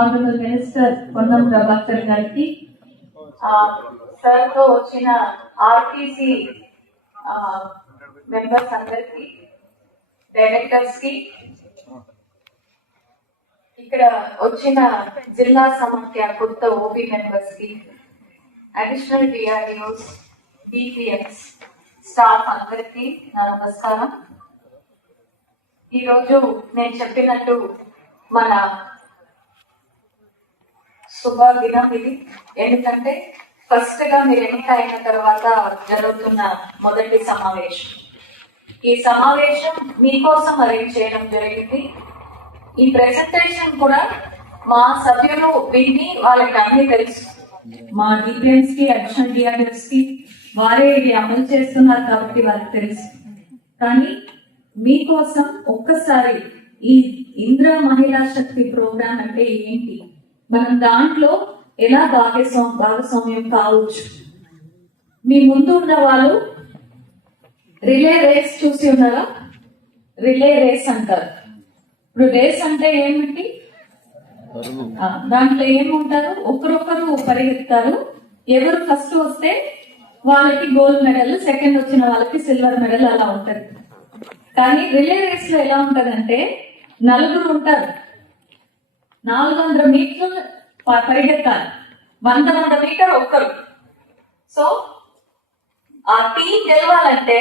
Honourable minister Ponnam Prabhakar గారికి, sir తో వచ్చిన ఆర్టీసీ మెంబర్స్ అందరికి, డైరెక్టర్స్ కి, ఇక్కడ వచ్చిన జిల్లా సమాఖ్య కొత్త ఓబీ మెంబర్స్ కి, అడిషనల్ డిఆర్డిఓస్, డిపిఎస్ స్టాఫ్ అందరికి నా నమస్కారం. ఈరోజు నేను చెప్పినట్టు మన శుభదినం ఇది. ఎందుకంటే ఫస్ట్ గా మీరు ఎన్నిక అయిన తర్వాత జరుగుతున్న మొదటి సమావేశం. ఈ సమావేశం మీకోసం అరేంజ్ చేయడం జరిగింది. ఈ ప్రెజెంటేషన్ కూడా మా సభ్యులు విని వాళ్ళకి అన్ని తెలుసు. మా డిపిఎన్స్ కి, అడిషనల్ డిఆర్ఎస్ కి వారే ఇది అమలు చేస్తున్నారు కాబట్టి వారికి తెలుసు. కానీ మీకోసం ఒక్కసారి ఈ ఇంద్ర మహిళా శక్తి ప్రోగ్రామ్ అంటే ఏంటి, మనం దాంట్లో ఎలా భాగస్వామ్యం కావచ్చు. మీ ముందు ఉన్న వాళ్ళు రిలే రేస్ చూసి ఉన్నారా? రిలే రేస్ అంటారు. ఇప్పుడు రేస్ అంటే ఏమిటి? దాంట్లో ఏముంటారు, ఒకరొకరు పరిగెత్తారు. ఎవరు ఫస్ట్ వస్తే వాళ్ళకి గోల్డ్ మెడల్, సెకండ్ వచ్చిన వాళ్ళకి సిల్వర్ మెడల్, అలా ఉంటది. కానీ రిలే రేస్ లో ఎలా ఉంటదంటే నలుగురు ఉంటారు, 400 మీటర్లు పరిగెత్తాలి, 100 మీటర్ ఒక్కరు. సో ఆ టీం గెలవాలంటే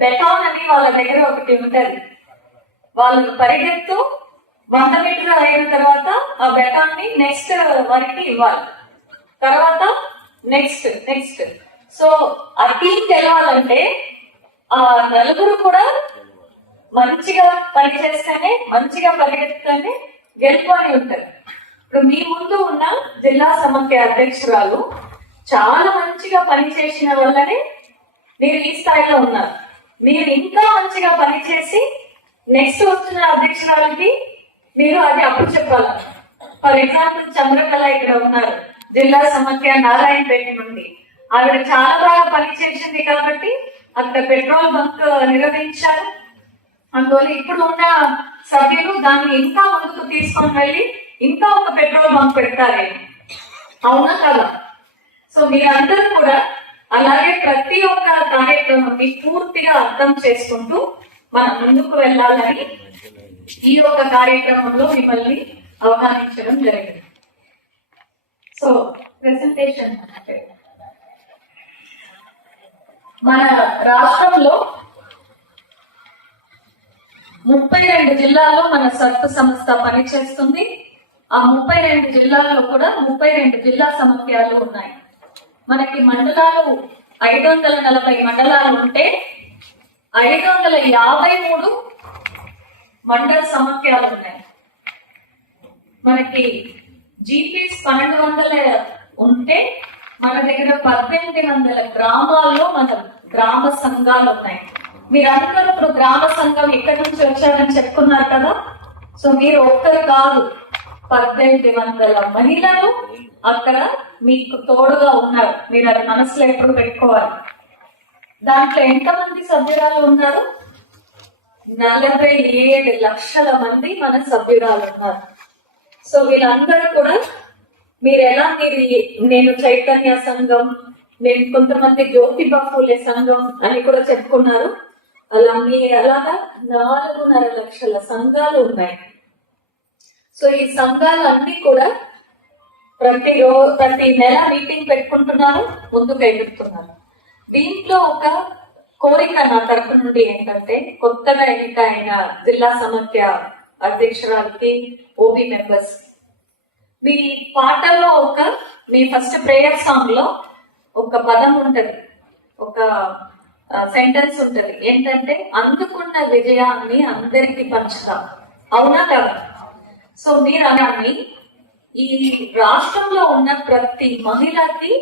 బెటాన్ అని వాళ్ళ దగ్గర ఒకటి ఉంటది. వాళ్ళు పరిగెత్తు 100 మీటర్లు అయిన తర్వాత ఆ బెటాన్ ని నెక్స్ట్ వారికి ఇవ్వాలి, తర్వాత నెక్స్ట్. సో ఆ టీం గెలవాలంటే ఆ నలుగురు కూడా మంచిగా పనిచేస్తేనే, మంచిగా పరిగెత్తేనే గెలుపు అని ఉంటారు. ఇప్పుడు మీ ముందు ఉన్న జిల్లా సమాఖ్య అధ్యక్షురాలు చాలా మంచిగా పనిచేసిన వల్లనే మీరు ఈ స్థాయిలో ఉన్నారు. మీరు ఇంకా మంచిగా పనిచేసి నెక్స్ట్ వచ్చిన అధ్యక్షురాలకి మీరు అది అప్పుడు చెప్పాలి. ఫర్ ఎగ్జాంపుల్ చంద్రకళ ఇక్కడ ఉన్నారు, జిల్లా సమాఖ్య నారాయణపేట నుండి. ఆవిడ చాలా బాగా పనిచేసింది కాబట్టి అక్కడ పెట్రోల్ బంక్ నిర్వహించారు. అందువల్ల ఇప్పుడు ఉన్న సభ్యులు దాన్ని ఇంకా ముందుకు తీసుకొని వెళ్ళి ఇంకా ఒక పెట్రోల్ బంక్ పెడతారే, అవునా కదా? సో మీరందరూ కూడా అలాగే ప్రతి ఒక్క కార్యక్రమాన్ని పూర్తిగా అర్థం చేసుకుంటూ మనం ముందుకు వెళ్ళాలని ఈ ఒక కార్యక్రమంలో మిమ్మల్ని ఆహ్వానించడం జరిగింది. సో ప్రెజెంటేషన్ మన రాష్ట్రంలో 32 జిల్లాల్లో మన సర్ప్ సంస్థ పనిచేస్తుంది. ఆ 32 జిల్లాల్లో కూడా 32 జిల్లా సమాఖ్యలు ఉన్నాయి. మనకి మండలాలు 540 మండలాలు ఉంటే 553 మండల సమాఖ్యలు ఉన్నాయి. మనకి జీపీస్ 1200 ఉంటే మన దగ్గర 1800 గ్రామాల్లో మన గ్రామ సంఘాలు ఉన్నాయి. మీరందరూ ఇప్పుడు గ్రామ సంఘం ఎక్కడి నుంచి వచ్చారని చెప్పుకున్నారు కదా. సో మీరు ఒక్కరు కాదు, 1800 మహిళలు అక్కడ మీకు తోడుగా ఉన్నారు. మీరు అది మనసులో ఎప్పుడు పెట్టుకోవాలి. దాంట్లో ఎంతమంది సభ్యురాలు ఉన్నారు? 47 లక్షల మంది మన సభ్యురాలు ఉన్నారు. సో వీళ్ళందరూ కూడా మీరు నేను చైతన్య సంఘం, నేను కొంతమంది జ్యోతిబా ఫూలే సంఘం అని కూడా చెప్పుకున్నారు. అలాగా 4.5 లక్షల సంఘాలు ఉన్నాయి. సో ఈ సంఘాలు అన్ని కూడా ప్రతి నెల మీటింగ్ పెట్టుకుంటున్నారు, ముందుకు ఎదుగుతున్నారు. దీంట్లో ఒక కోరిక నా తరపు నుండి ఏంటంటే, కొత్తగా ఎన్నిక అయిన జిల్లా సమాఖ్య అధ్యక్షురాలకి, ఓబీ మెంబర్స్, మీ పాటల్లో మీ ఫస్ట్ ప్రేయర్ సాంగ్ లో ఒక పదం ఉంటది, ఒక సెంటెన్స్ ఉంటది. ఏంటంటే, అందుకున్న విజయాన్ని అందరికి పంచుతాం, అవునా కదా? సో మీరు అలాన్ని ఈ రాష్ట్రంలో ఉన్న ప్రతి మహిళకి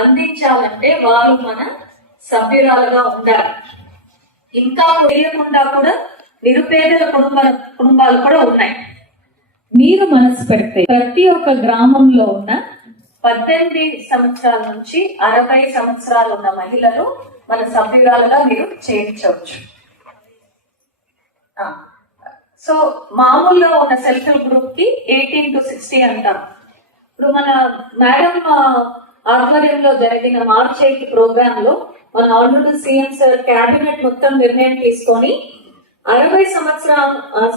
అందించాలంటే వారు మన సభ్యురాలుగా ఉండాలి. ఇంకా తెలియకుండా కూడా నిరుపేదల కుటుంబాలు కూడా ఉన్నాయి. మీరు మనసు పెడితే ప్రతి ఒక్క గ్రామంలో ఉన్న 18 సంవత్సరాల నుంచి 60 సంవత్సరాలు ఉన్న మహిళలు మన సభ్యురాలుగా మీరు చేర్చవచ్చు. సో మామూలుగా ఉన్న సెల్ఫ్ హెల్ప్ గ్రూప్ కి 18 to 60 అంటాం. ఇప్పుడు మన మేడం ఆధ్వర్యంలో జరిగిన మార్చ్ 8 ప్రోగ్రామ్ లో మన ఆల్రెడీ సీఎం సార్ క్యాబినెట్ మొత్తం నిర్ణయం తీసుకొని 60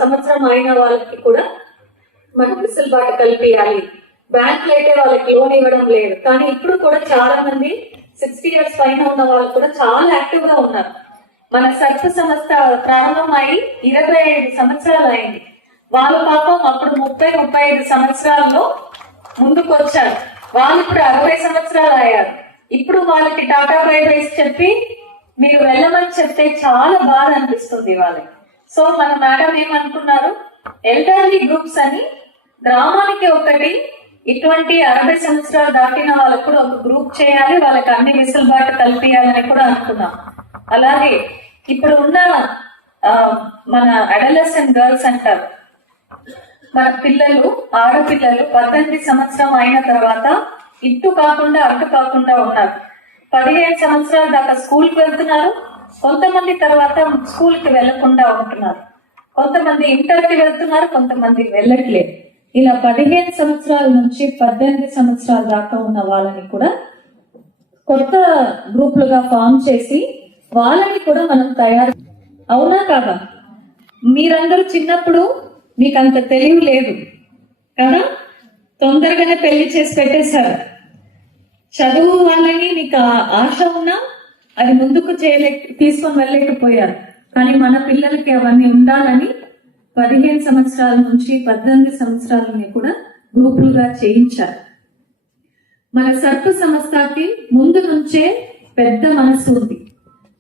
సంవత్సరం అయిన వాళ్ళకి కూడా మనం వెసులుబాటు కల్పించాలి. బ్యాంకులు అయితే వాళ్ళకి లోన్ ఇవ్వడం లేదు, కానీ ఇప్పుడు కూడా చాలా మంది 60 years పైన ఉన్న వాళ్ళు కూడా చాలా యాక్టివ్ గా ఉన్నారు. మన సర్ప సంస్థ ప్రారంభం అయి 25 సంవత్సరాలు అయింది. వాళ్ళ పాపం అప్పుడు 30-35 సంవత్సరాల్లో ముందుకు వచ్చారు. వాళ్ళు ఇప్పుడు 60 సంవత్సరాలు అయ్యారు. ఇప్పుడు వాళ్ళకి టాటా బై బైస్ చెప్పి మీరు వెళ్ళమని చెప్తే చాలా బాధ అనిపిస్తుంది వాళ్ళకి. సో మన మేడం ఏమనుకున్నారు, ఎల్డర్లీ గ్రూప్స్ అని గ్రామానికి ఒకటి ఇటువంటి 60 సంవత్సరాలు దాటిన వాళ్ళకు కూడా ఒక గ్రూప్ చేయాలి, వాళ్ళకి అన్ని వెసులుబాటు కల్పించాలని కూడా అనుకున్నాం. అలాగే ఇప్పుడు ఉన్న మన అడలసెంట్ గర్ల్స్ అంటారు, మన పిల్లలు ఆడపిల్లలు 18 సంవత్సరం అయిన తర్వాత ఇటు కాకుండా అటు కాకుండా ఉన్నారు. 15 సంవత్సరాల దాకా స్కూల్ కి వెళ్తున్నారు, కొంతమంది తర్వాత స్కూల్ కి వెళ్లకుండా ఉంటున్నారు, కొంతమంది ఇంటర్ కి వెళ్తున్నారు, కొంతమంది వెళ్ళట్లేదు. ఇలా 15 సంవత్సరాల నుంచి 18 సంవత్సరాల దాకా ఉన్న వాళ్ళని కూడా కొత్త గ్రూపులుగా ఫామ్ చేసి వాళ్ళని కూడా మనం తయారు, అవునా కాదా? మీరందరూ చిన్నప్పుడు మీకు అంత తెలివి లేదు కదా, తొందరగానే పెళ్లి చేసి పెట్టేశారు. చదువు వాళ్ళని మీకు ఆశ ఉన్నా అది ముందుకు తీసుకొని వెళ్ళలేకపోయారు. కానీ మన పిల్లలకి అవన్నీ ఉండాలని 15 సంవత్సరాల నుంచి 18 సంవత్సరాలని కూడా గ్రూపులుగా చేయించారు. మన సర్ప సంస్థకి ముందు నుంచే పెద్ద మనసు ఉంది.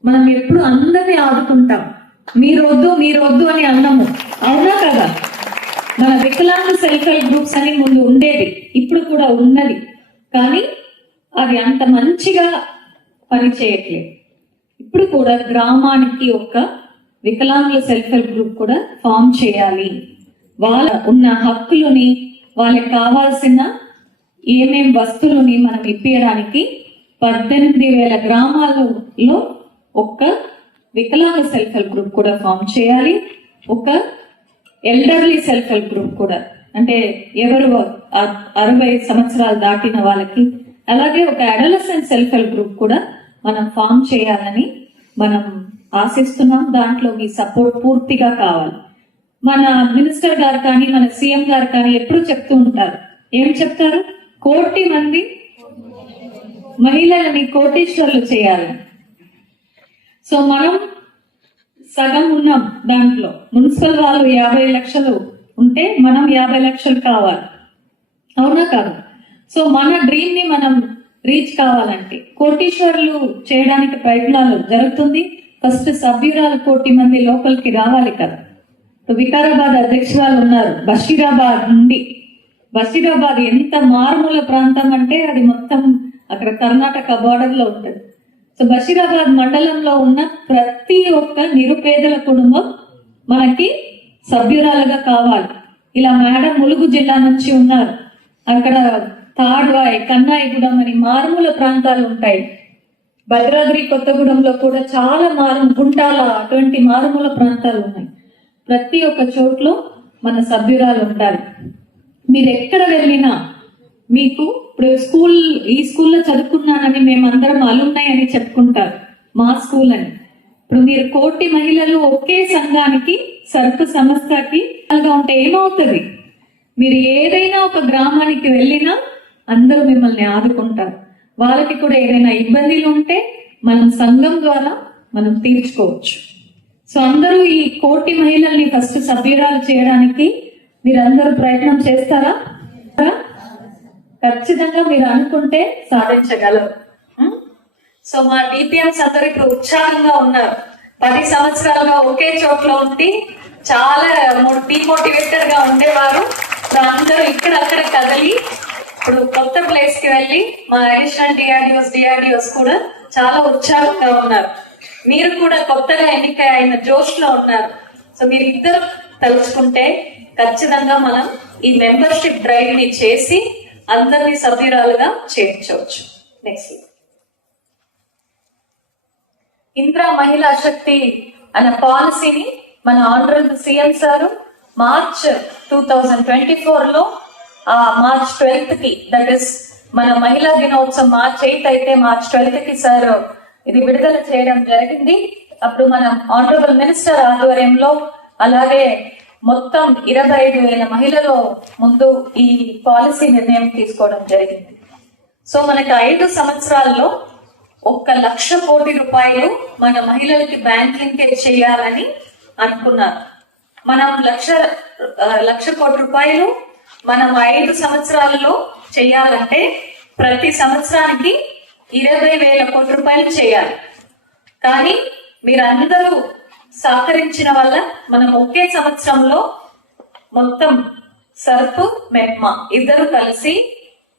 మనం ఎప్పుడు అందరినీ ఆదుకుంటాం, మీరొద్దు అని అన్నము, అవునా కదా? మన వికలాంగ సెల్ఫ్ హెల్ప్ గ్రూప్స్ అని ముందు ఉండేది, ఇప్పుడు కూడా ఉన్నది, కానీ అది అంత మంచిగా పనిచేయట్లేదు. ఇప్పుడు కూడా గ్రామానికి ఒక వికలాంగుల సెల్ఫ్ హెల్ప్ గ్రూప్ కూడా ఫామ్ చేయాలి. వాళ్ళ ఉన్న హక్కులని, వాళ్ళకి కావాల్సిన ఏమేం వస్తువులని మనం ఇప్పించడానికి 18,000 గ్రామాలలో ఒక వికలాంగ సెల్ఫ్ హెల్ప్ గ్రూప్ కూడా ఫామ్ చేయాలి. ఒక ఎల్డర్లీ సెల్ఫ్ హెల్ప్ గ్రూప్ కూడా, అంటే ఎవరు 60 సంవత్సరాలు దాటిన వాళ్ళకి, అలాగే ఒక అడలసెంట్ సెల్ఫ్ హెల్ప్ గ్రూప్ కూడా మనం ఫామ్ చేయాలని మనం ఆశిస్తున్నాం. దాంట్లో మీ సపోర్ట్ పూర్తిగా కావాలి. మన మినిస్టర్ గారు కానీ మన సీఎం గారు కానీ ఎప్పుడు చెప్తూ ఉంటారు, ఏం చెప్తారు? 1 కోటి మంది మహిళలని కోటీశ్వర్లు చేయాలి. సో మనం సగం ఉన్నాం దాంట్లో. మున్సిపల్ వాళ్ళు 50 లక్షలు ఉంటే మనం 50 లక్షలు కావాలి, అవునా కాదు? సో మన డ్రీమ్ ని మనం రీచ్ కావాలంటే కోటీశ్వర్లు చేయడానికి ప్రయత్నాలు జరుగుతుంది. ఫస్ట్ సభ్యురాలు 1 కోటి మంది లోపలికి రావాలి కదా. వికారాబాద్ అధ్యక్షురాలు ఉన్నారు బషీరాబాద్ నుండి. బషీరాబాద్ ఎంత మారుమూల ప్రాంతం అంటే అది మొత్తం అక్కడ కర్ణాటక బార్డర్ లో ఉంటుంది. సో బషీరాబాద్ మండలంలో ఉన్న ప్రతి ఒక్క నిరుపేదల కుటుంబం మనకి సభ్యురాలుగా కావాలి. ఇలా మేడం ములుగు జిల్లా నుంచి ఉన్నారు, అక్కడ తాడ్వాయ్, కన్నాయిగూడెం అని మారుమూల ప్రాంతాలు ఉంటాయి. భద్రాద్రి కొత్తగూడెంలో కూడా చాలా గుంటాల అటువంటి మారుమూల ప్రాంతాలు ఉన్నాయి. ప్రతి ఒక్క చోట్లో మన సభ్యురాలు ఉండాలి. మీరు ఎక్కడ వెళ్ళినా మీకు ఇప్పుడు ఈ స్కూల్లో చదువుకున్నానని మేమందరం అలున్నాయి అని చెప్పుకుంటారు, మా స్కూల్ అని. ఇప్పుడు మీరు 1 కోటి మహిళలు ఒకే సంఘానికి సర్ప సంస్థకి ఉంటే ఏమవుతుంది? మీరు ఏదైనా ఒక గ్రామానికి వెళ్ళినా అందరూ మిమ్మల్ని ఆదుకుంటారు. వాళ్ళకి కూడా ఏదైనా ఇబ్బందులు ఉంటే మనం సంఘం ద్వారా మనం తీర్చుకోవచ్చు. సో అందరూ ఈ 1 కోటి మహిళల్ని ఫస్ట్ సభ్యురాలు చేయడానికి మీరందరూ ప్రయత్నం చేస్తారా? ఖచ్చితంగా మీరు అనుకుంటే సాధించగలరు. సో మా డిపిఎంస్ అందరూ ఇప్పుడు ఉత్సాహంగా ఉన్నారు. 10 సంవత్సరాలుగా ఒకే చోట్ల ఉండి చాలా డిమోటివేటెడ్ గా ఉండేవారు. ఇప్పుడు అందరూ ఇక్కడక్కడ కదలి ఇప్పుడు కొత్త ప్లేస్ కి వెళ్ళి మా అడిషనల్ డిఆర్డిఓస్ కూడా చాలా ఉత్సాహంగా ఉన్నారు. మీరు కూడా కొత్తగా ఎన్నిక అయిన జోష్ లో ఉన్నారు. సో మీరు ఇద్దరు తలుచుకుంటే ఖచ్చితంగా మనం ఈ మెంబర్షిప్ డ్రైవ్ ని చేసి అందరినీ సభ్యురాలుగా చేర్చవచ్చు. నెక్స్ట్, ఇందిరా మహిళా శక్తి అన్న పాలసీని మన ఆనరబుల్ సీఎం సారు మార్చ్ 2024లో మార్చ్ 12th కి, దట్ ఇస్ మన మహిళా దినోత్సవం మార్చ్ 8 అయితే మార్చ్ 12th కి సార్ ఇది విడుదల చేయడం జరిగింది. అప్పుడు మన ఆనరబుల్ మినిస్టర్ ఆధ్వర్యంలో అలాగే మొత్తం 25,000 మహిళలు ముందు ఈ పాలసీ నిర్ణయం తీసుకోవడం జరిగింది. సో మనకి 5 సంవత్సరాల్లో 1,00,000 కోటి రూపాయలు మన మహిళలకి బ్యాంక్ లింకేజ్ చేయాలని అనుకున్నారు. మనం 1,00,000 కోటి రూపాయలు మనం 5 సంవత్సరాలలో చేయాలంటే ప్రతి సంవత్సరానికి 20,000 కోటి రూపాయలు చేయాలి. కానీ మీరందరూ సహకరించిన వల్ల మనం ఒకే సంవత్సరంలో మొత్తం సర్పు మెప్మా ఇద్దరు కలిసి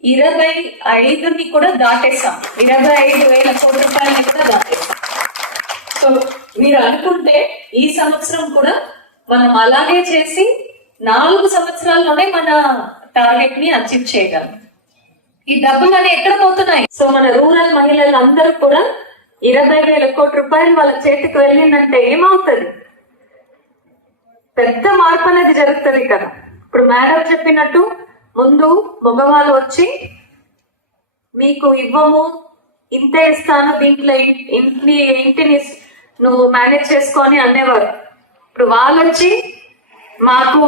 25ని కూడా దాటేసాం. 25,000 కోటి రూపాయలని కూడా దాటేసాం. సో మీరు అనుకుంటే ఈ సంవత్సరం కూడా మనం అలాగే చేసి 4 సంవత్సరాల్లోనే మన టార్గెట్ ని అచీవ్ చేయగలం. ఈ డబ్బులు అనేవి ఎక్కడ పోతున్నాయి? సో మన రూరల్ మహిళలు అందరూ కూడా 20,000 కోటి రూపాయలు వాళ్ళ చేతికి వెళ్ళిందంటే ఏమవుతుంది? పెద్ద మార్పు అనేది జరుగుతుంది కదా. ఇప్పుడు మేడం చెప్పినట్టు ముందు మగవాళ్ళు వచ్చి మీకు ఇవ్వము, ఇంతే ఇస్తాను, దీంట్లో ఇంటిని నువ్వు మేనేజ్ చేసుకొని అనేవారు. ఇప్పుడు వాళ్ళు వచ్చి మాకు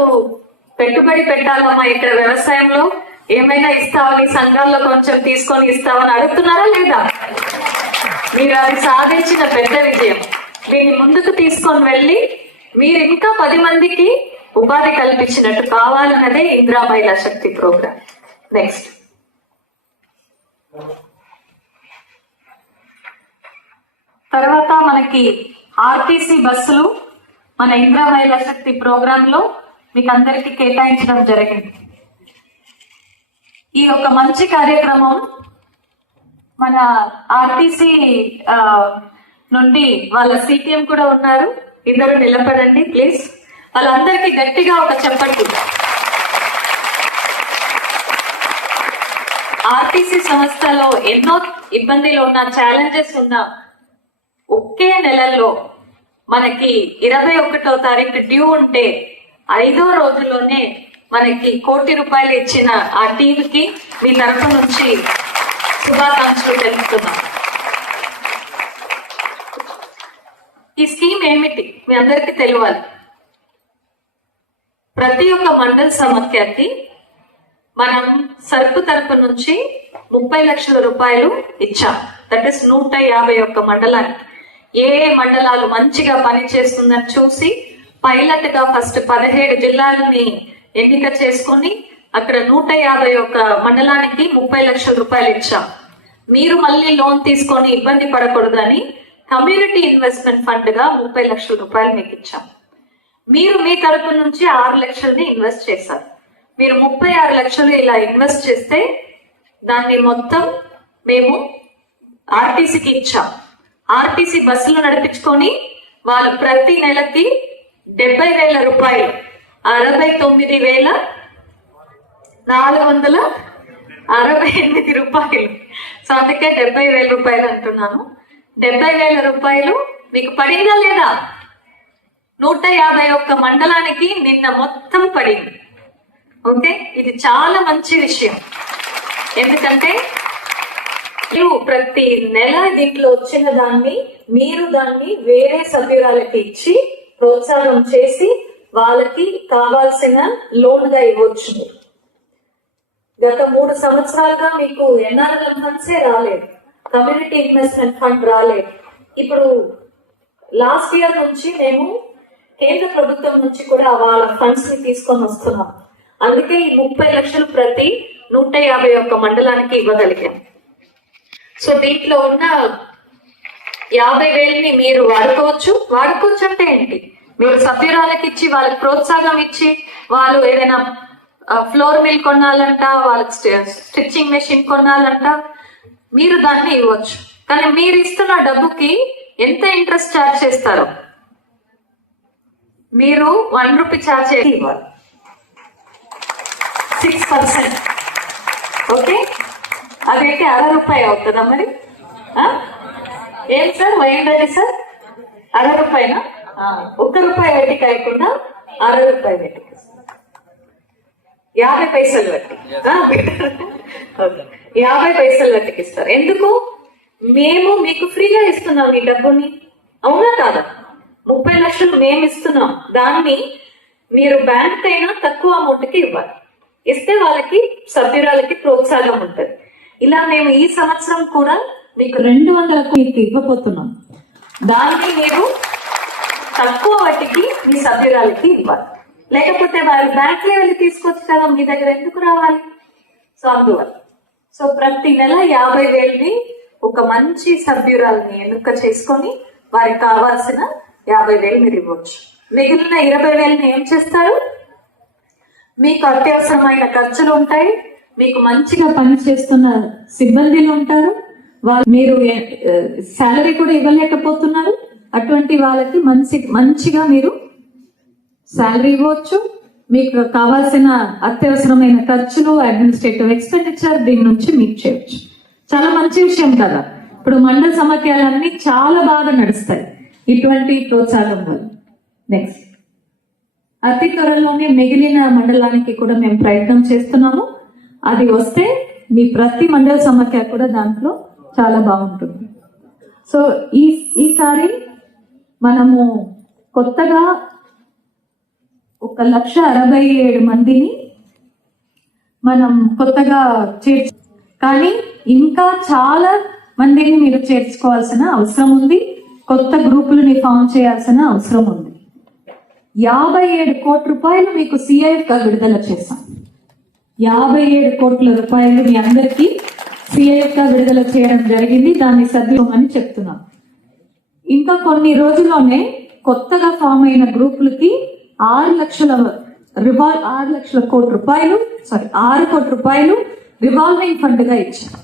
పెట్టుబడి పెట్టాలమ్మా, ఇక్కడ వ్యవసాయంలో ఏమైనా ఇస్తావని, సంఘాల్లో కొంచెం తీసుకొని ఇస్తావని అడుగుతున్నారా లేదా? మీరు అది సాధించిన పెద్ద విజయం. దీన్ని ముందుకు తీసుకొని వెళ్ళి మీరు ఇంకా 10 మందికి ఉపాధి కల్పించినట్టు కావాలన్నదే ఇందిరా మహిళా శక్తి ప్రోగ్రామ్. నెక్స్ట్, తర్వాత మనకి ఆర్టీసీ బస్సులు మన ఇందిరా మహిళా శక్తి ప్రోగ్రామ్ లో మీకు అందరికి కేటాయించడం జరిగింది. ఈ ఒక మంచి కార్యక్రమం మన ఆర్టీసీ నుండి వాళ్ళ సిపిఎం కూడా ఉన్నారు, ఇద్దరు నిలబడండి ప్లీజ్. వాళ్ళందరికీ గట్టిగా ఒక చెప్పండి. ఆర్టీసీ సంస్థలో ఎన్నో ఇబ్బందులు ఉన్న, ఛాలెంజెస్ ఉన్న, ఒకే నెలలో మనకి 21వ తారీఖు డ్యూ ఉంటే 5వ రోజుల్లోనే మనకి 1 కోటి రూపాయలు ఇచ్చిన ఆ టీంకి మీ తరఫు నుంచి శుభాకాంక్షలు తెలుపుతున్నాం. ఈ స్కీమ్ ఏమిటి మీ అందరికీ తెలియాలి. ప్రతి ఒక్క మండల సమాఖ్యకి మనం సరుకు తరపు నుంచి 30 లక్షల రూపాయలు ఇచ్చాం. దట్ ఇస్ 151 మండలానికి. ఏ మండలాలు మంచిగా పనిచేస్తుందని చూసి పైలట్ గా ఫస్ట్ 17 జిల్లాలని ఎన్నిక చేసుకుని అక్కడ 151 మండలానికి 30 లక్షల రూపాయలు ఇచ్చాం. మీరు మళ్ళీ లోన్ తీసుకొని ఇబ్బంది పడకూడదని కమ్యూనిటీ ఇన్వెస్ట్మెంట్ ఫండ్ గా 30 లక్షల రూపాయలు మీకు ఇచ్చాం. మీరు మీ తరపు నుంచి 6 లక్షల్ని ఇన్వెస్ట్ చేశారు. మీరు 36 లక్షలు ఇలా ఇన్వెస్ట్ చేస్తే దాన్ని మొత్తం మేము ఆర్టీసీకి ఇచ్చాం. ఆర్టీసీ బస్సులు నడిపించుకొని వాళ్ళు ప్రతి నెలకి 70,000 రూపాయలు, 69,468 రూపాయలు. సో అందుకే 70,000 రూపాయలు అంటున్నాను. 70,000 రూపాయలు మీకు పడిందా లేదా? 151 మండలానికి నిన్న మొత్తం పడింది. ఓకే, ఇది చాలా మంచి విషయం. ఎందుకంటే ప్రతి నెల దీంట్లో వచ్చిన దాన్ని మీరు దాన్ని వేరే సభ్యురాలకి ఇచ్చి ప్రోత్సాహం చేసి వాళ్ళకి కావాల్సిన లోన్ గా ఇవ్వచ్చు. గత 3 సంవత్సరాలుగా మీకు ఎన్ఆర్ఎల్ఎం ఫండ్సే రాలేదు, కమ్యూనిటీ ఇన్వెస్ట్మెంట్ ఫండ్ రాలేదు. ఇప్పుడు లాస్ట్ ఇయర్ నుంచి మేము కేంద్ర ప్రభుత్వం నుంచి కూడా వాళ్ళ ఫండ్స్ ని తీసుకొని వస్తున్నాం. అందుకే ఈ 30 లక్షలు ప్రతి 151 మండలానికి ఇవ్వగలిగాం. సో దీంట్లో ఉన్న 50,000ని మీరు వాడుకోవచ్చు. వాడుకోవచ్చు అంటే ఏంటి? మీరు సభ్యురాలకి ఇచ్చి వాళ్ళకి ప్రోత్సాహం ఇచ్చి వాళ్ళు ఏదైనా ఫ్లోర్ మిల్ కొనాలంట, వాళ్ళకి స్టిచ్చింగ్ మెషిన్ కొనాలంట, మీరు దాన్ని ఇవ్వచ్చు. కానీ మీరు ఇస్తున్న డబ్బుకి ఎంత ఇంట్రెస్ట్ ఛార్జ్ చేస్తారో మీరు 1 రూపీ ఛార్జ్ ఇవ్వాలి. 6%. ఓకే, అదైతే ₹60 అవుతుందా మరి? ఏం సార్ వైన్ రెడ్డి సార్, ₹60? ₹1 వడ్డీ కాకుండా ₹60 వడ్డీ, 50 పైసలు వడ్డీ. 50 పైసలు వడ్డీకి ఇస్తారు. ఎందుకు? మేము మీకు ఫ్రీగా ఇస్తున్నాం ఈ డబ్బుని, అవునా కాదా? 30 లక్షలు మేము ఇస్తున్నాం, దాన్ని మీరు బ్యాంక్ అయినా తక్కువ అమౌంట్కి ఇవ్వాలి. ఇస్తే వాళ్ళకి సభ్యురాలకి ప్రోత్సాహం ఉంటుంది. ఇలా మేము ఈ సంవత్సరం కూడా మీకు 200 ఇవ్వబోతున్నాం. దాన్ని మీరు తక్కువ వడ్డీకి మీ సభ్యురాలకి ఇవ్వాలి. లేకపోతే వాళ్ళు బ్యాంక్ లో వెళ్ళి తీసుకొచ్చి కదా మీ దగ్గర ఎందుకు రావాలి? సో అందువల్ల ప్రతి నెల 50,000ని ఒక మంచి సభ్యురాలని ఎన్నిక చేసుకొని వారికి కావాల్సిన 50,000 మీరు ఇవ్వచ్చు. మిగిలిన 20,000ని ఏం చేస్తారు? మీకు అత్యవసరమైన ఖర్చులు ఉంటాయి, మీకు మంచిగా పని చేస్తున్న సిబ్బందిలు ఉంటారు, మీరు శాలరీ కూడా ఇవ్వలేకపోతున్నారు, అటువంటి వాళ్ళకి మంచిగా మీరు శాలరీ ఇవ్వచ్చు. మీకు కావాల్సిన అత్యవసరమైన ఖర్చులు, అడ్మినిస్ట్రేటివ్ ఎక్స్పెండిచర్ దీని నుంచి మీకు చేయొచ్చు. చాలా మంచి విషయం కదా. ఇప్పుడు మండల సమాఖ్యలన్నీ చాలా బాగా నడుస్తాయి ఇటువంటి ప్రోత్సాహం వల్ల. నెక్స్ట్, అతి త్వరలోనే మిగిలిన మండలానికి కూడా మేము ప్రయత్నం చేస్తున్నాము. అది వస్తే మీ ప్రతి మండల సమాఖ్య కూడా దాంట్లో చాలా బాగుంటుంది. సో ఈసారి మనము కొత్తగా 1,67,000 మందిని మనం కొత్తగా కానీ ఇంకా చాలా మందిని మీరు చేర్చుకోవాల్సిన అవసరం ఉంది. కొత్త గ్రూపులని ఫామ్ చేయాల్సిన అవసరం ఉంది. 57 కోట్ల రూపాయలు మీకు CIF గా విడుదల చేశాం. 57 కోట్ల రూపాయలు మీ అందరికీ CIF గా విడుదల చేయడం జరిగింది. దాన్ని సద్వినియోగమని చెప్తున్నాం. ఇంకా కొన్ని రోజుల్లోనే కొత్తగా ఫామ్ అయిన గ్రూపులకి 6 కోట్ల రూపాయలు రివాల్వింగ్ ఫండ్ గా ఇచ్చారు.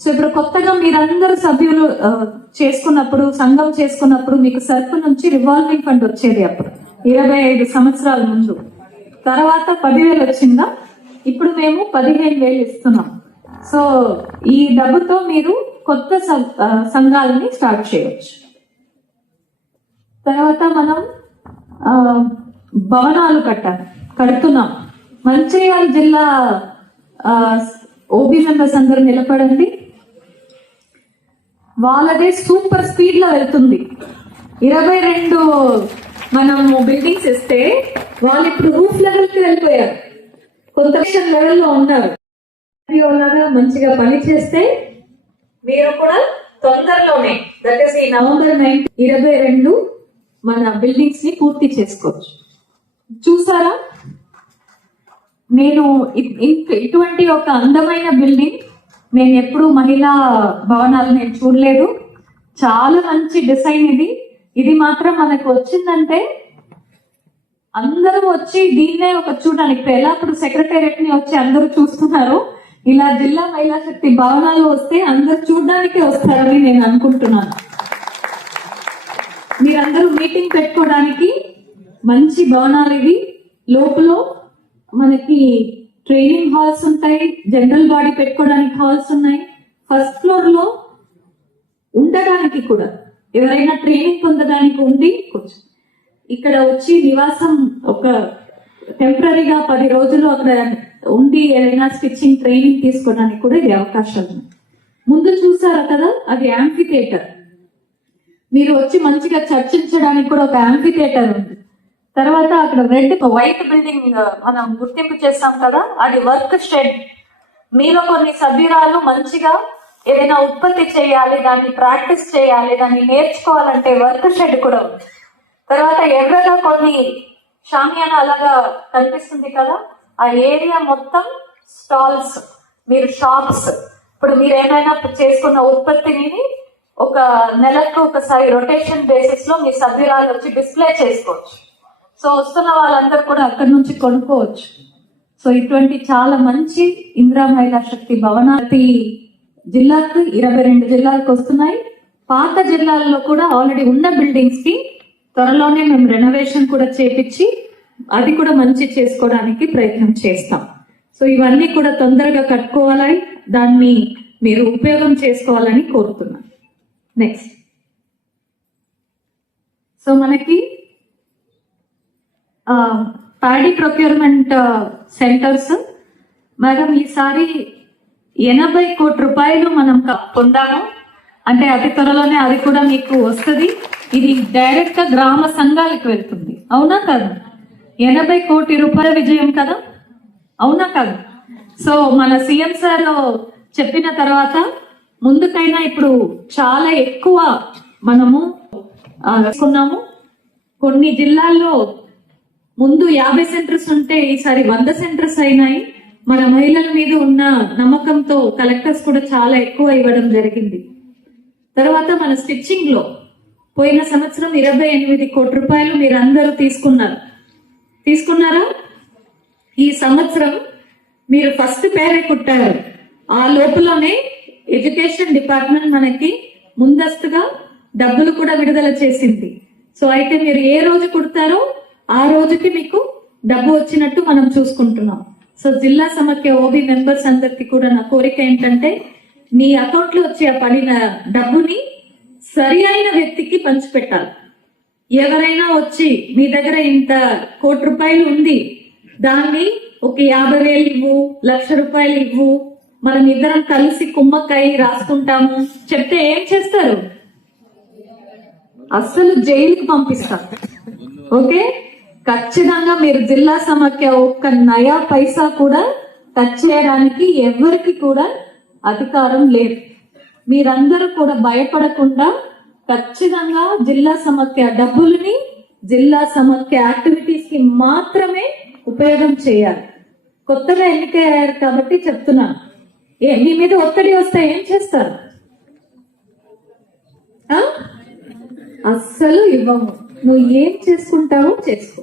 సో ఇప్పుడు కొత్తగా మీరందరూ సభ్యులు చేసుకున్నప్పుడు, సంఘం చేసుకున్నప్పుడు మీకు సర్పు నుంచి రివాల్వింగ్ ఫండ్ వచ్చేది అప్పుడు 25 సంవత్సరాల ముందు. తర్వాత 10,000 వచ్చిందా, ఇప్పుడు మేము 15,000 ఇస్తున్నాం. సో ఈ డబ్బుతో మీరు కొత్త సంఘాలని స్టార్ట్ చేయవచ్చు. తర్వాత మనం భవనాలు కడుతున్నాం. మంచిర్యాల జిల్లా ఓబీ మెంబర్స్ అందరూ నిలబడండి. వాళ్ళదే సూపర్ స్పీడ్ లో వెళ్తుంది. 22 మనము బిల్డింగ్స్ ఇస్తే వాళ్ళు ఇప్పుడు రూఫ్ లెవెల్ కి వెళ్ళిపోయారు, కన్స్ట్రక్షన్ లెవెల్లో ఉన్నారు. మంచిగా పని చేస్తే మీరు కూడా తొందరలోనే, దట్ ఈస్ ఈ నవంబర్ 22 మన బిల్డింగ్స్ ని పూర్తి చేసుకోవచ్చు. చూసారా, నేను ఇటువంటి ఒక అందమైన బిల్డింగ్ నేను ఎప్పుడు మహిళా భవనాలు నేను చూడలేదు. చాలా మంచి డిజైన్ ఇది మాత్రం మనకు వచ్చిందంటే అందరూ వచ్చి దీన్నే ఒక చూడడానికి, ఎలా ఇప్పుడు సెక్రటేరియట్ ని వచ్చి అందరూ చూస్తున్నారు, ఇలా జిల్లా మహిళా శక్తి భవనాలు వస్తే అందరు చూడడానికి వస్తారని నేను అనుకుంటున్నాను. మీరందరూ మీటింగ్ పెట్టుకోవడానికి మంచి భవనాలు ఇవి. లోపల మనకి ట్రైనింగ్ హాల్స్ ఉంటాయి, జనరల్ బాడీ పెట్టుకోవడానికి హాల్స్ ఉన్నాయి. ఫస్ట్ ఫ్లోర్ లో ఉండడానికి కూడా ఎవరైనా ట్రైనింగ్ పొందడానికి ఉండి ఇక్కడ వచ్చి నివాసం ఒక టెంపరీగా 10 రోజులు అక్కడ ఉండి ఏదైనా స్టిచ్చింగ్ ట్రైనింగ్ తీసుకోవడానికి కూడా ఇది అవకాశాలు ఉన్నాయి. ముందు చూసారా కదా, అది యాంఫీ థియేటర్. మీరు వచ్చి మంచిగా చర్చించడానికి కూడా ఒక యాంఫీ థియేటర్ ఉంది. తర్వాత అక్కడ వైట్ బిల్డింగ్ మనం గుర్తింపు చేస్తాం కదా, అది వర్క్ షెడ్. మీలో కొన్ని సభ్యురాలు మంచిగా ఏదైనా ఉత్పత్తి చేయాలి, దాన్ని ప్రాక్టీస్ చేయాలి, దాన్ని నేర్చుకోవాలంటే వర్క్ షెడ్ కూడా ఉంది. తర్వాత ఎర్రగా కొన్ని షామియానా అలాగా కనిపిస్తుంది కదా, ఆ ఏరియా మొత్తం స్టాల్స్, మీరు షాప్స్. ఇప్పుడు మీరు ఏమైనా చేసుకున్న ఉత్పత్తిని ఒక నెలకు ఒకసారి రొటేషన్ బేసిస్ లో మీ సభ్యురాలు వచ్చి డిస్ప్లే చేసుకోవచ్చు. సో వస్తున్న వాళ్ళందరూ కూడా అక్కడి నుంచి కొనుక్కోవచ్చు. సో ఇటువంటి చాలా మంచి ఇందిరా మహిళా శక్తి భవనాలు జిల్లాకు 22 జిల్లాలకు వస్తున్నాయి. పాత జిల్లాల్లో కూడా ఆల్రెడీ ఉన్న బిల్డింగ్స్ కి త్వరలోనే మేము రెనోవేషన్ కూడా చేపించి అది కూడా మంచి చేసుకోవడానికి ప్రయత్నం చేస్తాం. సో ఇవన్నీ కూడా తొందరగా కట్టుకోవాలని, దాన్ని మీరు ఉపయోగం చేసుకోవాలని కోరుతున్నాను. నెక్స్ట్, సో మనకి ప్యాడీ ప్రొక్యూర్మెంట్ సెంటర్స్ మేడం ఈసారి 80 కోట్ల రూపాయలు మనం పొందాము. అంటే అతి త్వరలోనే అది కూడా మీకు వస్తుంది. ఇది డైరెక్ట్ గా గ్రామ సంఘాలకు వెళ్తుంది. అవునా కాదు? 80 కోట్ల రూపాయల విజయం కదా, అవునా కాదు? సో మన సీఎం సార్ చెప్పిన తర్వాత ముందుకైనా ఇప్పుడు చాలా ఎక్కువ మనము తీసుకున్నాము. కొన్ని జిల్లాల్లో ముందు 50 సెంటర్స్ ఉంటే ఈసారి 100 సెంటర్స్ అయినాయి. మన మహిళల మీద ఉన్న నమ్మకంతో కలెక్టర్స్ కూడా చాలా ఎక్కువ ఇవ్వడం జరిగింది. తర్వాత మన స్టిచ్చింగ్ లో పోయిన సంవత్సరం 28 కోట్ల రూపాయలు మీరు అందరూ తీసుకున్నారా? ఈ సంవత్సరం మీరు ఫస్ట్ పేరే కుట్టారు. ఆ లోపలనే ఎడ్యుకేషన్ డిపార్ట్మెంట్ మనకి ముందస్తుగా డబ్బులు కూడా విడుదల చేసింది. సో అయితే మీరు ఏ రోజు కుడతారో ఆ రోజుకి మీకు డబ్బు వచ్చినట్టు మనం చూసుకుంటున్నాం. సో జిల్లా సమాఖ్య ఓబీ మెంబర్స్ అందరికి కూడా నా కోరిక ఏంటంటే, మీ అకౌంట్ లో వచ్చే పడిన డబ్బుని సరి అయిన వ్యక్తికి పంచిపెట్టాలి. ఎవరైనా వచ్చి మీ దగ్గర ఇంత కోటి రూపాయలు ఉంది, దాన్ని ఒక 50,000 ఇవ్వు, 1,00,000 రూపాయలు ఇవ్వు, మనం ఇద్దరం కలిసి కుమ్మక్కై రాసుకుంటాము చెప్తే ఏం చేస్తారు? అస్సలు జైలుకి పంపిస్తారు. ఓకే, ఖచ్చితంగా మీరు జిల్లా సమాఖ్య ఒక్క నయా పైసా కూడా టచ్ చేయడానికి ఎవరికి కూడా అధికారం లేదు. మీరందరూ కూడా భయపడకుండా ఖచ్చితంగా జిల్లా సమాఖ్య డబ్బులని జిల్లా సమాఖ్య యాక్టివిటీస్ కి మాత్రమే ఉపయోగం చేయాలి. కొత్తగా ఎన్నికయ్యారు కాబట్టి చెప్తున్నాను, మీ మీద ఒత్తిడి వస్తే ఏం చేస్తారు? అస్సలు ఇవ్వము, నువ్వు ఏం చేసుకుంటావో చేసుకో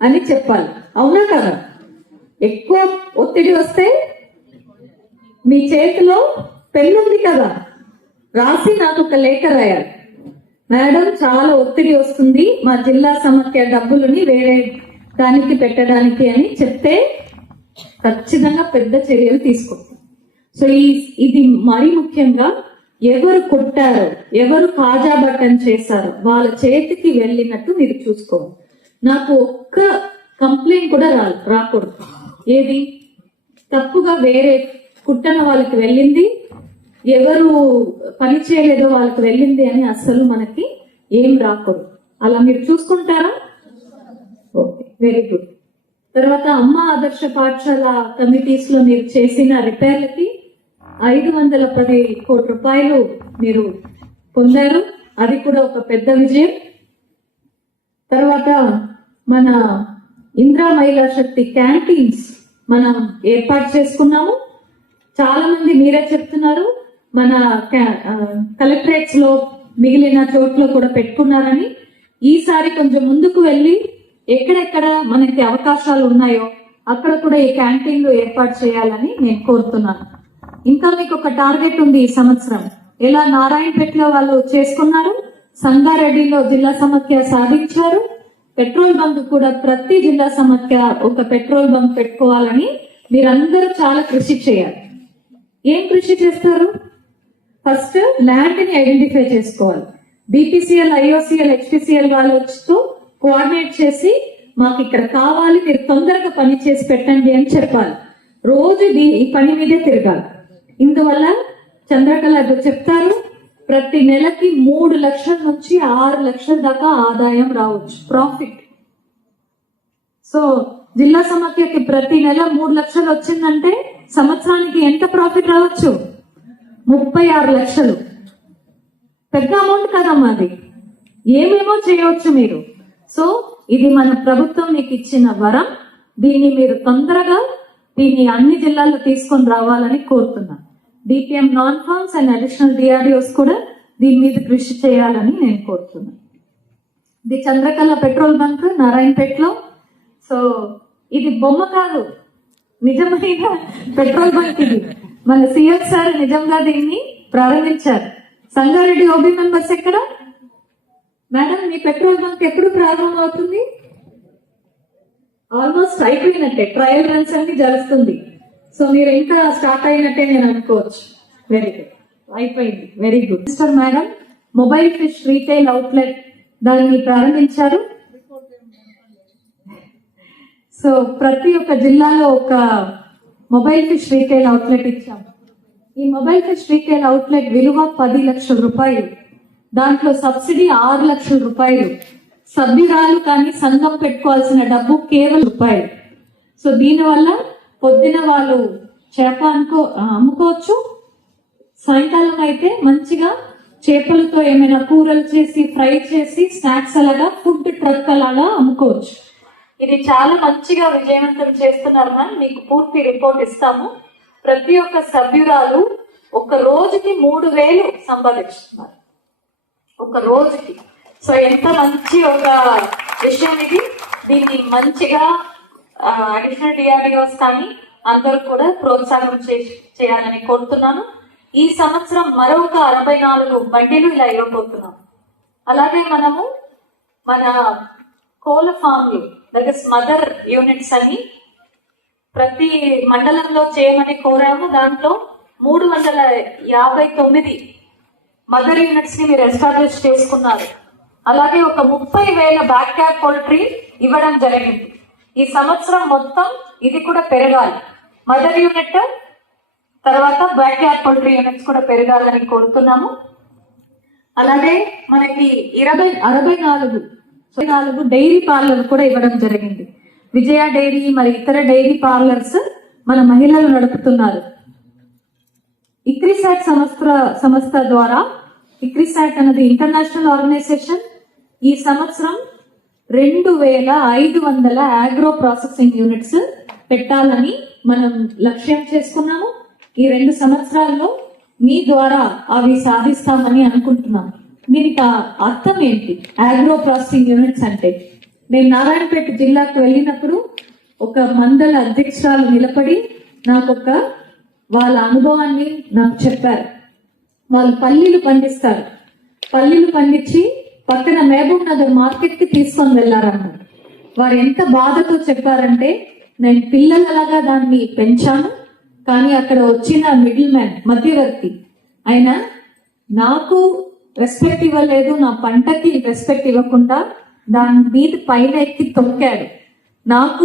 అని చెప్పాలి. అవునా కదా? ఎక్కువ ఒత్తిడి వస్తే మీ చేతిలో పెన్ను ఉంది కదా, రాసి నాకు ఒక లేఖ రాయాలి, మేడం చాలా ఒత్తిడి వస్తుంది, మా జిల్లా సమాఖ్య డబ్బులని వేరే దానికి పెట్టడానికి అని చెప్తే ఖచ్చితంగా పెద్ద చర్యలు తీసుకుంటాం. సో ఇది మరీ ముఖ్యంగా ఎవరు కొట్టారో, ఎవరు కాజా బటన్ చేశారో వాళ్ళ చేతికి వెళ్ళినట్టు మీరు చూసుకోవాలి. నాకు ఒక్క కంప్లైంట్ కూడా రాకూడదు. ఏది తప్పుగా వేరే కుట్టన వాళ్ళకి వెళ్ళింది, ఎవరు పని చేయలేదో వాళ్ళకి వెళ్ళింది అని అస్సలు మనకి ఏం రాకూడదు. అలా మీరు చూసుకుంటారా? Okay, very good. తర్వాత అమ్మ ఆదర్శ పాఠశాల కమిటీస్ లో మీరు చేసిన రిపేర్లకి 510 కోట్ల రూపాయలు మీరు పొందారు. అది కూడా ఒక పెద్ద విజయం. తర్వాత మన ఇందిరా మహిళా శక్తి క్యాంటీన్స్ మనం ఏర్పాటు చేసుకున్నాము. చాలా మంది మీరే చెప్తున్నారు మన కలెక్టరేట్స్ లో మిగిలిన చోట్ల కూడా పెట్టుకున్నారని. ఈసారి కొంచెం ముందుకు వెళ్ళి ఎక్కడెక్కడ మనకి అవకాశాలు ఉన్నాయో అక్కడ కూడా ఈ క్యాంటీన్లు ఏర్పాటు చేయాలని నేను కోరుతున్నాను. ఇంకా మీకు ఒక టార్గెట్ ఉంది ఈ సంవత్సరం. ఎలా నారాయణపేటలో వాళ్ళు చేసుకున్నారు, సంగారెడ్డిలో జిల్లా సమాఖ్య సాధించారు. పెట్రోల్ బంక్ కూడా ప్రతి జిల్లా సమాఖ్య ఒక పెట్రోల్ బంక్ పెట్టుకోవాలని మీరందరూ చాలా కృషి చేయాలి. ఏం కృషి చేస్తారు? ఫస్ట్ ల్యాండ్ ని ఐడెంటిఫై చేసుకోవాలి. బీపీసీఎల్, ఐఓసీఎల్, హెచ్పిసిఎల్ వాళ్ళతో కోఆర్డినేట్ చేసి మాకు ఇక్కడ కావాలి, మీరు తొందరగా పని చేసి పెట్టండి అని చెప్పాలి. రోజు ఈ పని మీదే తిరగాలి. ఇందువల్ల చంద్రకళ చెప్తారు, ప్రతి నెలకి 3 లక్షల నుంచి 6 లక్షల దాకా ఆదాయం రావచ్చు, ప్రాఫిట్. సో జిల్లా సమాఖ్యకి ప్రతి నెల 3 లక్షలు వచ్చిందంటే సంవత్సరానికి ఎంత ప్రాఫిట్ రావచ్చు? 36 లక్షలు. పెద్ద అమౌంట్ కదమ్మా అది. ఏమేమో చేయవచ్చు మీరు. సో ఇది మన ప్రభుత్వం మీకు ఇచ్చిన వరం. దీన్ని మీరు తొందరగా అన్ని జిల్లాల్లో తీసుకొని రావాలని కోరుతున్నాను. DPM non farms and additional DRDOs కూడా దీని మీద కృషి చేయాలని నేను కోరుతున్నాను. ఇది చంద్రకళ పెట్రోల్ బంక్ నారాయణపేటలో. సో ఇది బొమ్మ కాదు, నిజమైన పెట్రోల్ బంక్ ఇది. మన సీఎం సార్ నిజంగా దీన్ని ప్రారంభించారు. సంగారెడ్డి ఓబీ మెంబర్స్ ఎక్కడ? మేడం మీ పెట్రోల్ బంక్ ఎప్పుడు ప్రారంభం అవుతుంది? ఆల్మోస్ట్ అయిపోయినట్టే, ట్రయల్ రన్స్ అన్ని జరుగుతుంది. సో మీరు ఇంకా స్టార్ట్ అయినట్టే నేను అనుకోవచ్చు. వెరీ గుడ్, అయిపోయింది, very good. Mister madam, mobile fish retail outlet దాన్ని ప్రారంభించారు. సో ప్రతి ఒక్క జిల్లాలో ఒక మొబైల్ ఫిష్ రీటైల్ అవుట్లెట్ ఇచ్చాం. ఈ మొబైల్ ఫిష్ రీటైల్ అవుట్లెట్ విలువ 10 లక్షల రూపాయలు. దాంట్లో సబ్సిడీ 6 లక్షల రూపాయలు. సభ్యురాలు కానీ సంఘం పెట్టుకోవాల్సిన డబ్బు కేవలం రూపాయలు. సో దీనివల్ల పొద్దున వాళ్ళు చేప అమ్ముకోవచ్చు, సాయంకాలం అయితే మంచిగా చేపలతో ఏమైనా కూరలు చేసి ఫ్రై చేసి స్నాక్స్ అలాగా ఫుడ్ ట్రక్ అలాగా అమ్ముకోవచ్చు. ఇది చాలా మంచిగా విజయవంతం చేస్తున్నారు మ్యామ్. మీకు పూర్తి రిపోర్ట్ ఇస్తాము. ప్రతి ఒక్క సభ్యురాలు ఒక రోజుకి 3,000 సంపాదిస్తున్నారు, ఒక రోజుకి. సో ఎంత మంచి ఒక విషయం ఇది. దీన్ని మంచిగా అడిషనల్ డిఆర్డిఓస్ కానీ అందరూ కూడా ప్రోత్సాహం చేయాలని కోరుతున్నాను. ఈ సంవత్సరం మరొక 64 బండిలు ఇలా ఇవ్వబోతున్నాం. అలాగే మనము మన కోళ్ళ ఫామ్లు, దట్ ఇస్ మదర్ యూనిట్స్ అని ప్రతి మండలంలో చేయమని కోరాము. దాంట్లో 359 మదర్ యూనిట్స్ ని మీరు ఎస్టాబ్లిష్ చేసుకున్నారు. అలాగే ఒక 30,000 బ్యాక్ యార్డ్ పౌల్ట్రీ ఇవ్వడం జరిగింది. ఈ సంవత్సరం మొత్తం ఇది కూడా పెరగాలి. మదర్ యూనిట్ తర్వాత బ్యాక్ యార్డ్ పౌల్ట్రీ యూనిట్స్ కూడా పెరగాలని కోరుతున్నాము. అలాగే మనకి 64 డైరీ పార్లర్ కూడా ఇవ్వడం జరిగింది. విజయ డైరీ మరి ఇతర డైరీ పార్లర్స్ మన మహిళలు నడుపుతున్నారు. ఇక్రిసాట్ సంస్థ ద్వారా, ఇక్రిసాట్ అనేది ఇంటర్నేషనల్ ఆర్గనైజేషన్, ఈ సంవత్సరం 2,500 ఆగ్రో ప్రాసెసింగ్ యూనిట్స్ పెట్టాలని మనం లక్ష్యం చేసుకున్నాము. ఈ 2 సంవత్సరాల్లో మీ ద్వారా అవి సాధిస్తామని అనుకుంటున్నాం. దీనికి అర్థం ఏంటి ఆగ్రో ప్రాసెసింగ్ యూనిట్స్ అంటే? నేను నారాయణపేట జిల్లాకు వెళ్ళినప్పుడు ఒక మండల అధ్యక్షురాలు నిలబడి నాకు వాళ్ళ అనుభవాన్ని నాకు చెప్పారు. వాళ్ళు పల్లీలు పండిస్తారు, పల్లీలు పండించి పక్కన మహబూబ్ నగర్ మార్కెట్ కి తీసుకొని వెళ్లారన్నారు. వారు ఎంత బాధతో చెప్పారంటే, నేను పిల్లలలాగా దాన్ని పెంచాను, కానీ అక్కడ వచ్చిన మిడిల్ మ్యాన్, మధ్యవర్తి, ఆయన నాకు రెస్పెక్ట్ ఇవ్వలేదు, నా పంటకి రెస్పెక్ట్ ఇవ్వకుండా దాని మీద పైన ఎక్కి తొక్కాడు, నాకు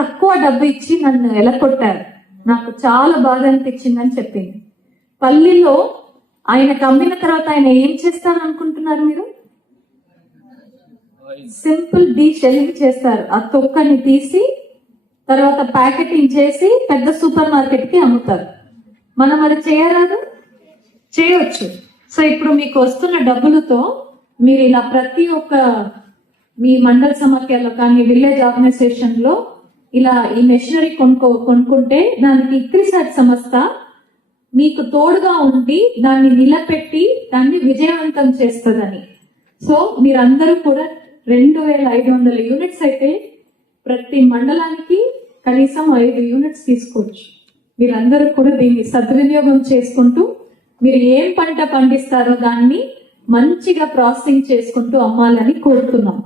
తక్కువ డబ్బు ఇచ్చి నన్ను ఎలకొట్టారు. నాకు చాలా బాధ అనిపించిందని చెప్పింది. పల్లిలో ఆయనకు అమ్మిన తర్వాత ఆయన ఏం చేస్తారనుకుంటున్నారు మీరు? సింపుల్ డీషెల్లింగ్ చేస్తారు. ఆ తొక్కని తీసి తర్వాత ప్యాకెటింగ్ చేసి పెద్ద సూపర్ మార్కెట్ కి అమ్ముతారు. మనం అది చేయరాదు? చేయొచ్చు. సో ఇప్పుడు మీకు వస్తున్న డబ్బులతో మీరు ఇలా ప్రతి ఒక్క మీ మండల సమాఖ్యలో కానీ విలేజ్ ఆర్గనైజేషన్ లో ఇలా ఈ మెషినరీ కొనుక్కుంటే దానికి ఇక్రిసాట్ సంస్థ మీకు తోడుగా ఉండి దాన్ని నిలబెట్టి దాన్ని విజయవంతం చేస్తుందని. సో మీరందరూ కూడా 2,500 యూనిట్స్ అయితే ప్రతి మండలానికి కనీసం 5 యూనిట్స్ తీసుకోవచ్చు. మీరందరూ కూడా దీన్ని సద్వినియోగం చేసుకుంటూ మీరు ఏం పంట పండిస్తారో దాన్ని మంచిగా ప్రాసెసింగ్ చేసుకుంటూ అమ్మాలని కోరుతున్నాం.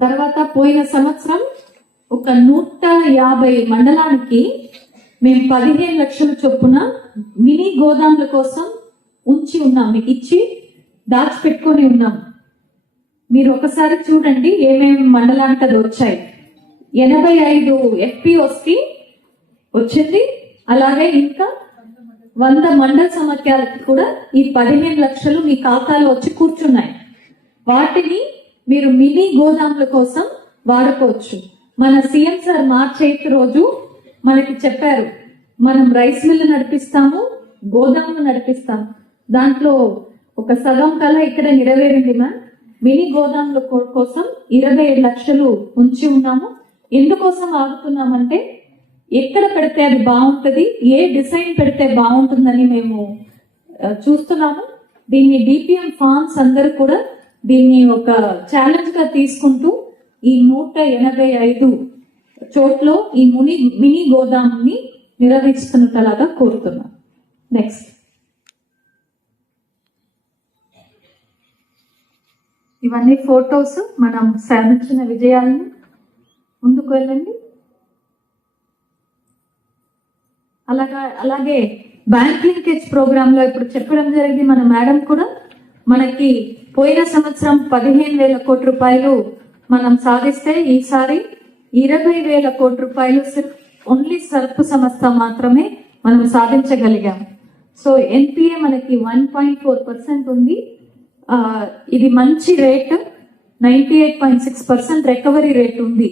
తర్వాత పోయిన సంవత్సరం ఒక 150 మండలానికి మేము 15 లక్షల చొప్పున మినీ గోదాముల కోసం ఉంచి ఉన్నాం, మీకు ఇచ్చి దాచిపెట్టుకొని ఉన్నాం. మీరు ఒకసారి చూడండి ఏమేమి మండలానికి అది వచ్చాయి. 85 FPOs కి వచ్చింది. అలాగే ఇంకా 100 మండల సమాఖ్యలకు కూడా ఈ 15 లక్షలు మీ ఖాతాలో వచ్చి కూర్చున్నాయి. వాటిని మీరు మినీ గోదాముల కోసం వాడుకోవచ్చు. మన సీఎం సార్ మార్చి 8 రోజు మనకి చెప్పారు, మనం రైస్ మిల్లు నడిపిస్తాము, గోదాములు నడిపిస్తాము. దాంట్లో ఒక సగం కల ఇక్కడ నెరవేరింది. మినీ గోదాముల కోసం 27 లక్షలు ఉంచి ఉన్నాము. ఎందుకోసం ఆగుతున్నామంటే ఎక్కడ పెడితే అది బాగుంటుంది, ఏ డిజైన్ పెడితే బాగుంటుందని మేము చూస్తున్నాము. దీన్ని డిపిఎం ఫార్మ్స్ అందరూ కూడా దీన్ని ఒక ఛాలెంజ్ గా తీసుకుంటూ ఈ 185 చోట్ల ఈ మినీ గోదాముని నిర్వహిస్తున్నట్లాగా కోరుతున్నాం. నెక్స్ట్, ఇవన్నీ ఫోటోస్ మనం సాధించిన విజయాలను. ముందుకు వెళ్ళండి. అలాగే బ్యాంక్ లింకేజ్ ప్రోగ్రామ్ లో ఇప్పుడు చెప్పడం జరిగింది మన మేడం కూడా, మనకి పోయిన సంవత్సరం 15,000 కోట్ల రూపాయలు మనం సాధిస్తే ఈసారి 20,000 కోట్ల రూపాయలు ఓన్లీ సర్పు సంస్థ మాత్రమే మనం సాధించగలిగాం. సో ఎన్పిఏ మనకి 1.4% ఉంది. ఇది మంచి రేట్. 98.6% రికవరీ రేట్ ఉంది.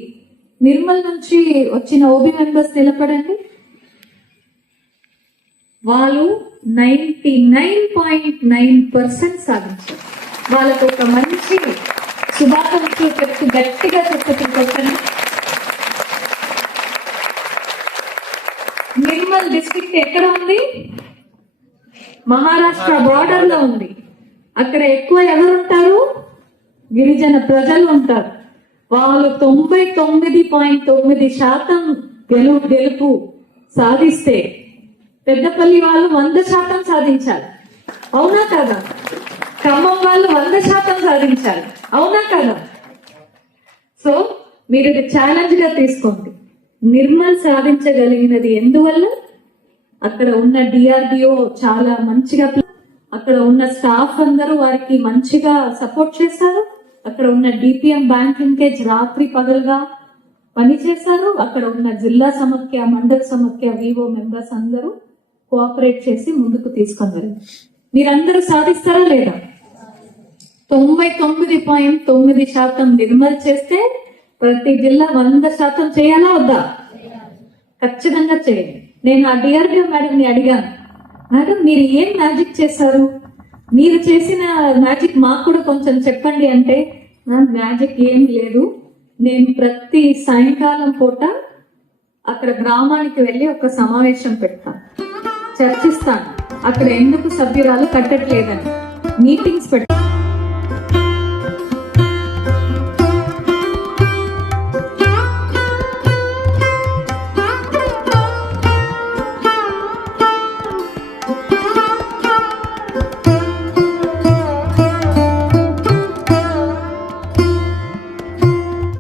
నిర్మల్ నుంచి వచ్చిన ఓబీ మెంబర్స్ నిలబడండి. వాళ్ళు 99.9% సాధించారు. వాళ్ళకు ఒక మంచి శుభాకాంక్షలు చెప్తూ గట్టిగా చెప్పండి. నిర్మల్ డిస్ట్రిక్ట్ ఎక్కడ ఉంది? మహారాష్ట్ర బార్డర్ లో ఉంది. అక్కడ ఎక్కువ ఎవరు ఉంటారు? గిరిజన ప్రజలు ఉంటారు. వాళ్ళు 99.9% గెలుపు సాధిస్తే పెద్దపల్లి వాళ్ళు 100% సాధించారు. అవునా కదా? ఖమ్మం వాళ్ళు 100% సాధించారు. అవునా కదా? సో మీరు ఇది ఛాలెంజ్ గా తీసుకోండి. నిర్మల్ సాధించగలిగినది ఎందువల్ల? అక్కడ ఉన్న డిఆర్డిఓ చాలా మంచిగా, అక్కడ ఉన్న స్టాఫ్ అందరూ వారికి మంచిగా సపోర్ట్ చేశారు. అక్కడ ఉన్న డిపిఎం బ్యాంక్ లింకేజ్ రాత్రి పగలుగా పనిచేశారు. అక్కడ ఉన్న జిల్లా సమాఖ్య, మండల సమాఖ్య, వివో మెంబర్స్ అందరూ కోఆపరేట్ చేసి ముందుకు తీసుకొని మీరందరూ సాధిస్తారా లేదా? 99.9% నిర్మల్ చేస్తే ప్రతి జిల్లా 100% చేయాలా వద్దా? ఖచ్చితంగా చేయండి. నేను ఆ డిఆర్డిఓ మేడం ని అడిగాను, మేడం మీరు ఏం మ్యాజిక్ చేశారు? మీరు చేసిన మ్యాజిక్ మాకు కూడా కొంచెం చెప్పండి అంటే, మ్యాజిక్ ఏం లేదు, నేను ప్రతి సాయంకాలం పూట అక్కడ గ్రామానికి వెళ్ళి ఒక సమావేశం పెడతాను, చర్చిస్తాను అక్కడ ఎందుకు సభ్యురాలు కట్టట్లేదని, మీటింగ్స్ పెడతాను.